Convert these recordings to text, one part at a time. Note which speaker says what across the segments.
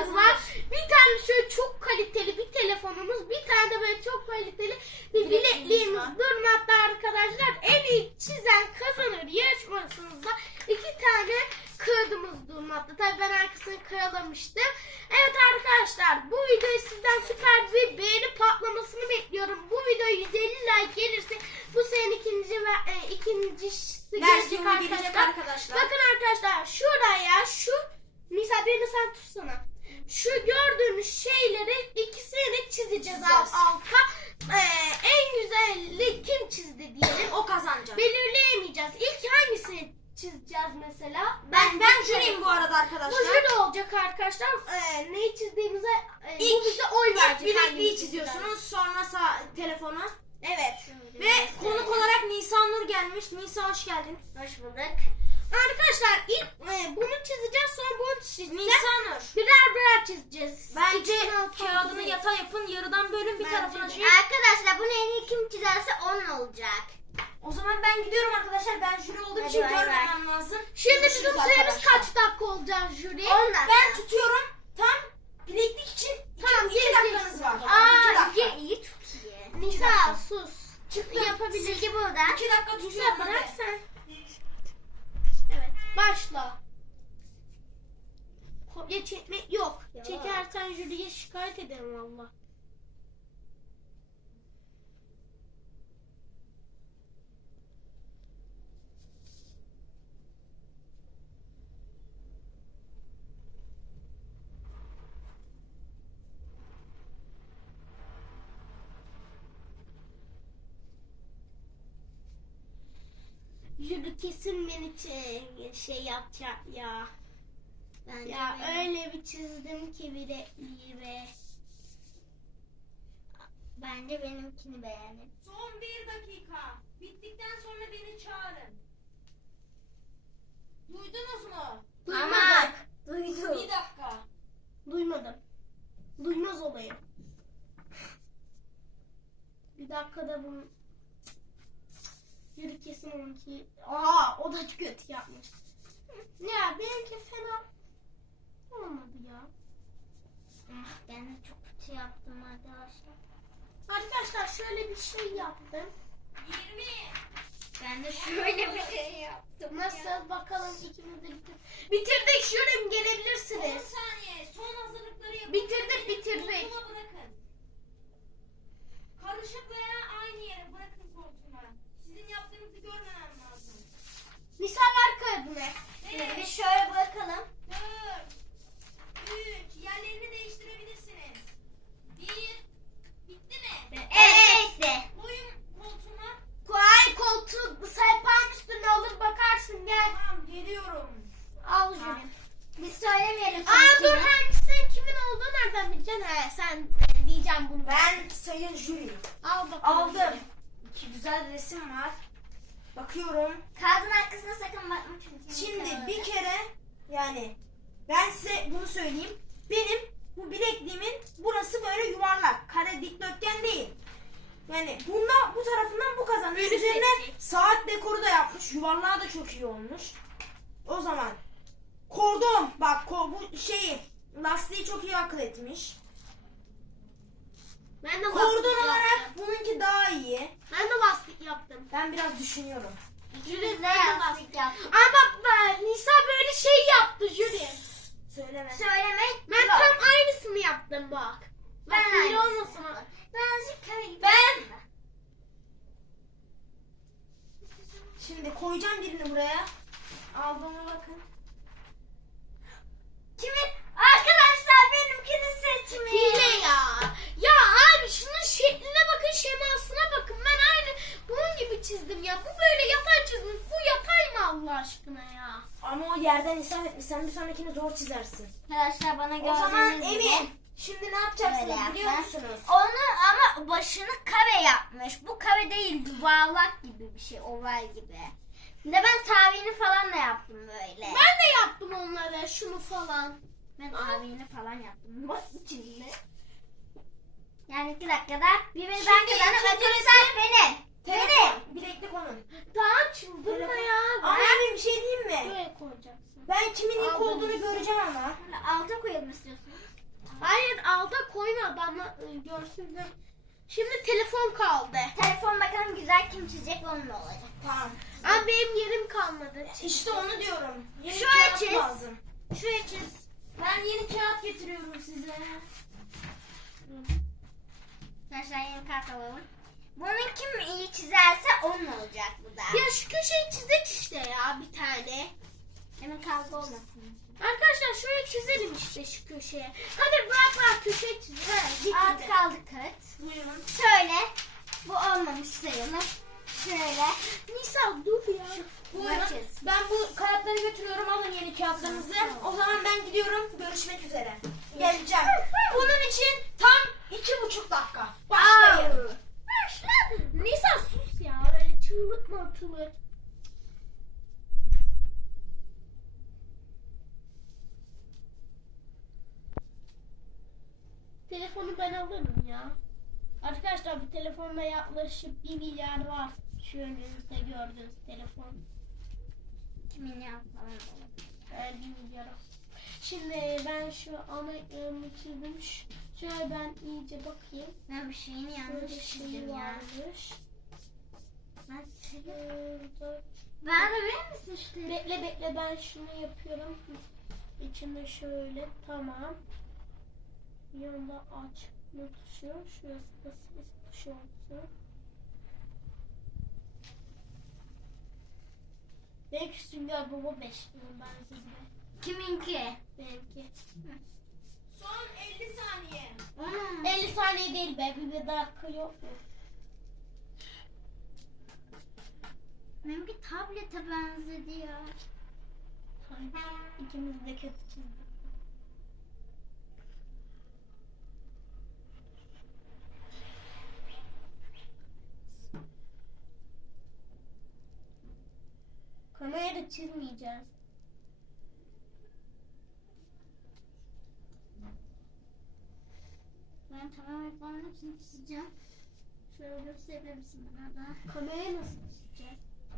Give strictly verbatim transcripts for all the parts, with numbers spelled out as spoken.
Speaker 1: telefonumuz var. Bir tane şöyle çok kaliteli bir telefonumuz. Bir tane de böyle çok kaliteli bir bilekliğimiz durmakta arkadaşlar. En iyi çizen kazanır yarışmasında iki tane kağıdımız durmakta. Tabii ben arkasını karalamıştım. Evet arkadaşlar, bu videoyu sizden süper bir beğeni patlamasını bekliyorum. Bu video yüz elli like gelirse bu senin ikinci ve e, ikincisi gelecek arkadaşlar.
Speaker 2: arkadaşlar.
Speaker 1: Bakın arkadaşlar, şuraya şu Nisa birini sen tutsana. Şu gördüğünüz şeyleri ikisini çizeceğiz alt alta. Ee, en güzeli kim çizdi diyelim.
Speaker 2: O kazanacak.
Speaker 1: Belirleyemeyeceğiz. İlk hangisini çizeceğiz mesela?
Speaker 2: Ben ben jüriyim bu arada arkadaşlar.
Speaker 1: Bu jüri olacak arkadaşlar. Ee, neyi çizdiğimize e,
Speaker 2: İlk,
Speaker 1: bu bize oy verecek.
Speaker 2: İlk bilekliği
Speaker 1: hangisi
Speaker 2: çiziyorsunuz, sonra sağ telefonu.
Speaker 1: Evet.
Speaker 2: Ve konuk olarak Nisa Nur gelmiş. Nisa hoş geldin.
Speaker 1: Hoş bulduk. Arkadaşlar ilk e, bunu çizeceğiz, sonra bunu çizeceğiz.
Speaker 2: Nisa Nur.
Speaker 1: Birer birer çizeceğiz.
Speaker 2: Bence
Speaker 1: İkisini alta
Speaker 2: kağıdını
Speaker 1: alacağız.
Speaker 2: yatay yapın, yarıdan bölün, bir
Speaker 1: Bence
Speaker 2: tarafına
Speaker 1: de.
Speaker 2: şey.
Speaker 3: Arkadaşlar bunu en iyi kim çizerse onun olacak.
Speaker 2: O zaman ben gidiyorum arkadaşlar. Ben jüri olduğum
Speaker 3: Hadi
Speaker 2: için
Speaker 3: bay bay.
Speaker 2: görmemem lazım.
Speaker 1: Şimdi
Speaker 2: Görüşürüz
Speaker 1: bizim süremiz
Speaker 2: arkadaşlar.
Speaker 1: kaç dakika olacak jüri?
Speaker 3: on dakika.
Speaker 2: Ben tutuyorum. Tam bileklik için
Speaker 1: Tamam,
Speaker 2: iki, iki
Speaker 1: geleceksin.
Speaker 2: dakikanız var.
Speaker 1: Aa,
Speaker 2: iki dakika.
Speaker 1: iyi, iyi çok iyi. Nisa sus.
Speaker 2: Çıktım.
Speaker 1: Yapabilirsin.
Speaker 3: Silgi burada.
Speaker 2: İki dakika
Speaker 1: Nisa
Speaker 2: tutuyorum.
Speaker 1: bırak
Speaker 2: hadi.
Speaker 1: sen. Evet, başla. Kopya çekmek yok.
Speaker 3: Yok.
Speaker 1: Çekersen jüriye şikayet ederim valla. Jüri kesin beni ç- şey yapacak ya.
Speaker 3: Bence
Speaker 1: Ya
Speaker 3: benim.
Speaker 1: öyle bir çizdim ki bile iyi be.
Speaker 3: Bence benimkini beğenin.
Speaker 2: Son bir dakika. Bittikten sonra beni çağırın. Duydunuz mu?
Speaker 1: Duymadım.
Speaker 3: Duydum.
Speaker 2: Bir dakika.
Speaker 1: Duymadım. Duymaz olayım. Bir dakikada bunu... Yürü kesin onunki... Aa, o da kötü yapmış. Ya benimki fena olmadı ya.
Speaker 3: Ah, ben de çok kötü yaptım arkadaşlar.
Speaker 1: Arkadaşlar şöyle bir şey yaptım.
Speaker 2: yirmi.
Speaker 3: Ben de şöyle bir şey yaptım.
Speaker 1: Nasıl bakalım ikimiz de bitirdik. Bitirdik Jürim,
Speaker 2: on
Speaker 1: gelebilirsiniz.
Speaker 2: saniye. Son hazırlıkları yapın.
Speaker 1: Bitirdik, bitirdik.
Speaker 2: Koltuğuma bırakın. Karışık veya aynı yere bırakın koltuğuma. Sizin yaptığınızı görmemem lazım.
Speaker 1: Nisa ver kağıdını.
Speaker 2: Evet.
Speaker 3: Bir şöyle bırakalım.
Speaker 2: Dört. Üç. Yerlerini değiştirebilirsiniz. Bir. Bitti mi?
Speaker 3: Evet. işte.
Speaker 2: Koyun koltuğuma.
Speaker 1: Koy koltuğu sehpanın üstüne alır bakarsın, gel.
Speaker 2: Tamam geliyorum.
Speaker 1: Al Jürim.
Speaker 3: Biz söylemeyelim.
Speaker 1: Aa dur,
Speaker 3: seninkini.
Speaker 1: hangisinin kimin olduğunu nereden bileceksin? He sen e, diyeceğim bunu.
Speaker 2: Ben sayın jüri.
Speaker 1: Al bakalım.
Speaker 2: Aldım.
Speaker 1: Jürim.
Speaker 2: İki güzel resim var. Bakıyorum.
Speaker 3: Kağıdın arkasına sakın bakma çünkü.
Speaker 2: Şimdi bir kere yani ben size bunu söyleyeyim. Benim bu bilekliğimin burası böyle yuvarlak. Kare dikdörtgen değil. Yani bunda bu tarafından bu kazanıyor.
Speaker 1: Böyle
Speaker 2: Üzerine
Speaker 1: seçtik.
Speaker 2: saat dekoru da yapmış. Yuvarlağı da çok iyi olmuş. O zaman kordon bak ko bu şeyi lastiği çok iyi akıl etmiş.
Speaker 1: Ben de lastik
Speaker 2: Kordon olarak
Speaker 1: yaptım.
Speaker 2: bununki daha iyi.
Speaker 1: Ben de lastik yaptım.
Speaker 2: Ben biraz düşünüyorum.
Speaker 1: Jüri
Speaker 3: Biz de
Speaker 1: ben de
Speaker 3: lastik
Speaker 1: lastik.
Speaker 3: yaptık.
Speaker 1: Ama bak be, Nisa böyle şey yaptı Jüri.
Speaker 2: Söyleme.
Speaker 3: Söylemek
Speaker 1: Ben
Speaker 3: yok.
Speaker 1: tam aynısını yaptım bak. Bak
Speaker 3: Ben
Speaker 1: iyi
Speaker 3: aynısını
Speaker 1: olmasın.
Speaker 3: yaptım. Ben azıcık kare gibi
Speaker 2: Ben-
Speaker 3: yaptım da.
Speaker 2: Şimdi koyacağım birini buraya. Aldığıma bakın.
Speaker 3: Kimin? Arkadaşlar benimkini seçmeyin.
Speaker 1: Hile ya. Ya abi şunun şekline bakın, şemasına bakın. Ben aynı bunun gibi çizdim ya. Bu böyle yapay çizmiş. Bu yapay mı Allah aşkına ya?
Speaker 2: Ama o yerden isabet etmiş. Sen bir sonrakini zor çizersin.
Speaker 3: Arkadaşlar bana
Speaker 2: O zaman
Speaker 3: gördüğünüz gibi
Speaker 2: Emin. Şimdi ne yapacaksınız
Speaker 3: böyle
Speaker 2: biliyor
Speaker 3: yaptı.
Speaker 2: musunuz?
Speaker 3: Onu ama başını kare yapmış. Bu kare değil, yuvarlak gibi bir şey, oval gibi. Bir de ben tavini falan da yaptım böyle.
Speaker 1: Ben de yaptım onlara şunu falan.
Speaker 3: Ben tavini falan yaptım. Bak içinde. Yani iki dakikada bir ben
Speaker 2: Şimdi
Speaker 3: kazanım.
Speaker 2: ikinci
Speaker 3: Ödül sen benim. Benim.
Speaker 2: Telefon, bileklik onun.
Speaker 1: Daha çıldırma
Speaker 2: Telefon.
Speaker 1: ya.
Speaker 2: Ama
Speaker 1: Ben
Speaker 2: Emin bir şey diyeyim mi?
Speaker 1: böyle koyacaksın.
Speaker 2: Ben kimin ilk
Speaker 1: Aldım.
Speaker 2: olduğunu göreceğim ama.
Speaker 3: Böyle alta koyalım istiyorsunuz.
Speaker 1: Hayır alda koyma adamlar e, görsünler. Şimdi telefon kaldı.
Speaker 3: Telefon bakalım güzel kim çizecek onunla olacak.
Speaker 2: Tamam.
Speaker 1: Ama benim yerim kalmadı.
Speaker 2: İşte onu diyorum. Yeni
Speaker 3: Şöyle
Speaker 2: kağıt
Speaker 3: çiz.
Speaker 2: lazım.
Speaker 3: Şuraya çiz.
Speaker 2: Ben yeni kağıt getiriyorum size.
Speaker 3: Arkadaşlar yeni kart alalım. Bunu kim iyi çizerse onun olacak bu da.
Speaker 1: Ya şu köşeyi çizdik işte ya bir tane.
Speaker 3: Hemen kavga olmasın.
Speaker 1: Arkadaşlar şöyle çizelim işte şu köşeye. Hadi bırak bırak köşeyi çiz. Ha, git
Speaker 3: Artık
Speaker 1: hadi.
Speaker 3: aldık kağıt.
Speaker 2: Buyurun.
Speaker 3: Şöyle. Bu olmamış sayılır. Şöyle.
Speaker 1: Nisa dur ya.
Speaker 2: Buyurun.
Speaker 3: Bakacağız.
Speaker 2: Ben bu kağıtları götürüyorum. Alın yeni kağıtlarınızı. O zaman ben gidiyorum. Görüşmek üzere. Geleceğim. Bunun için tam iki buçuk dakika. Başlayın.
Speaker 1: Nisa sus ya öyle çığlıkma atılır. Telefonu ben alırım ya. Arkadaşlar bu telefonda yaklaşık bir milyar var. Şu önünüzde gördüğünüz telefon.
Speaker 3: Kimin ya falan olur.
Speaker 1: Yani bir milyar. Şimdi ben şu ana ekranımı çizdim. Ş- Şöyle ben iyice bakayım.
Speaker 3: Ben bir şeyini
Speaker 1: Şöyle
Speaker 3: yanlış
Speaker 1: şey
Speaker 3: çizdim ya.
Speaker 1: varmış.
Speaker 3: Ben size...
Speaker 1: Şurada.
Speaker 3: Ben de verir misin şu telefonu?
Speaker 1: Bekle bekle ben şunu yapıyorum. İçinde şöyle tamam. Yanında açma tuşu. Şurası da ses tuşu olsun. Belki Sünger Baba beş ben size.
Speaker 3: Kiminki?
Speaker 1: Benimki.
Speaker 2: Son elli saniye.
Speaker 3: Onun.
Speaker 1: elli saniye değil be. Bir dakika yok mu?
Speaker 3: Benimki tablete benzedi ya.
Speaker 1: Hayır. İkimiz de kötü çizdik. Kamerayı da çizmeyeceğiz.
Speaker 3: Ben tamam ekranın hepsini çizeceğim. Şöyle gösterebilir misin bana da?
Speaker 1: Kamerayı nasıl çizeceğiz?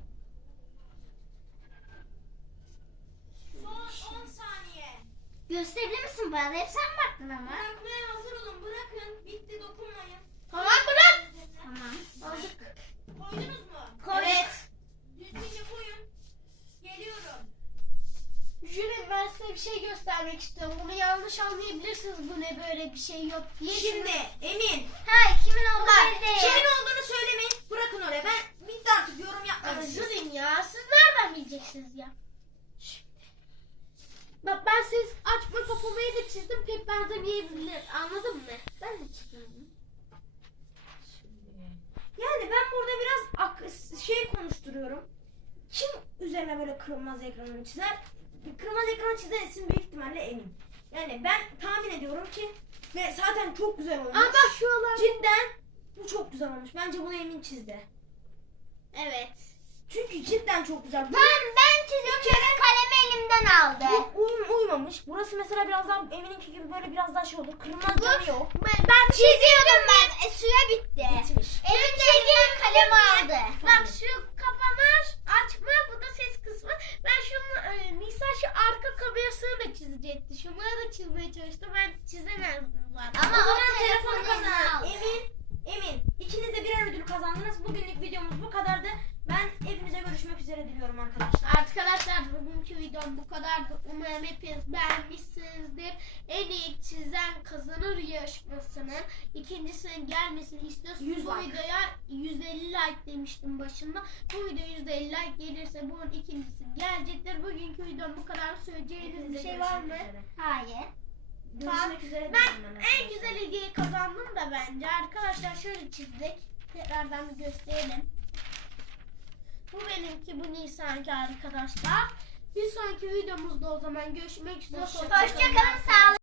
Speaker 2: Son on saniye.
Speaker 3: Gösterebilir misin bana da? Hep sen baktın ama.
Speaker 2: Bırakmaya hazır olun. Bırakın. Bitti. Dokunmayın.
Speaker 1: Tamam bırak.
Speaker 3: Tamam.
Speaker 1: Aldık.
Speaker 2: Koydunuz mu?
Speaker 1: Evet.
Speaker 2: Düzgünce koyun. Geliyorum.
Speaker 1: Jüri ben size bir şey göstermek istiyorum. Bunu yanlış anlayabilirsiniz. Bu ne böyle bir şey yok diye.
Speaker 2: Şimdi Emin.
Speaker 3: Hayır kimin olduğu
Speaker 2: Bak,
Speaker 3: belli değil.
Speaker 2: kimin olduğunu söylemeyin. Bırakın oraya. Ben bitti artık yorum yapmak istiyorum.
Speaker 1: Jürin ya. Siz nereden bileceksiniz ya? Şimdi. Bak ben siz açma kapamayı da çizdim. Pek benzemeyebilir. Anladın mı?
Speaker 3: Ben de çizmedim.
Speaker 2: Yani ben burada biraz ak- şey konuşturuyorum. Kim üzerine böyle kırılmaz ekranını çizer? Kırılmaz ekranı çizen isim büyük ihtimalle Emin. Yani ben tahmin ediyorum ki ve zaten çok güzel olmuş.
Speaker 1: Aa bak şuralar.
Speaker 2: Cidden bu çok güzel olmuş. Bence bunu Emin çizdi.
Speaker 1: Evet.
Speaker 2: Çünkü cidden çok güzel. Bu
Speaker 3: Ben, ben çiziyorum çünkü kalemi elimden aldı.
Speaker 2: bu uyum, uymamış. Burası mesela biraz daha Emin'inki gibi böyle biraz daha şey olur. Kırılmaz camı yok.
Speaker 1: Ben, ben
Speaker 3: Çiziyordum ben. E, süre bitti.
Speaker 2: Bitmiş.
Speaker 3: Elimde elimden kalemi aldı.
Speaker 1: Bak şu kapama, açma, bu da ses kısmı. Ben şunu, e, Nisa şu arka kamerasını da çizecekti. Şunları da çizmeye çalıştım. Ben çizemezdim zaten.
Speaker 3: Ama
Speaker 2: O
Speaker 3: o
Speaker 2: zaman
Speaker 3: telefonu
Speaker 2: telefonu kazanan
Speaker 3: eline aldı.
Speaker 2: Emin. Emin. İkiniz de birer ödül kazandınız. Bugünlük videomuz bu kadardı. Ben hepinize görüşmek üzere diliyorum arkadaşlar.
Speaker 1: Arkadaşlar bugünkü videom bu kadardı. Umarım hepiniz beğenmişsinizdir. En iyi çizen kazanır yarışmasının ikincisinin gelmesini istiyorsunuz.
Speaker 2: yüz
Speaker 1: Bu
Speaker 2: like.
Speaker 1: videoya yüz elli like demiştim başında. Bu video yüz elli like gelirse bunun ikincisi gelecektir. Bugünkü videom bu kadar. Söyleyeceğiniz bir
Speaker 2: Hepinize
Speaker 1: şey var mı?
Speaker 2: görüşmek üzere.
Speaker 3: Hayır.
Speaker 2: Görüşmek üzere.
Speaker 1: Ben
Speaker 2: diyorum
Speaker 1: en güzel hediyeyi kazandım da bence. Arkadaşlar şöyle çizdik. Tekrardan bir gösterelim. Bu benimki, bu Nisan'ki arkadaşlar. Bir sonraki videomuzda o zaman görüşmek üzere.
Speaker 2: Hoşça
Speaker 3: Hoşçakalın, sağ olun.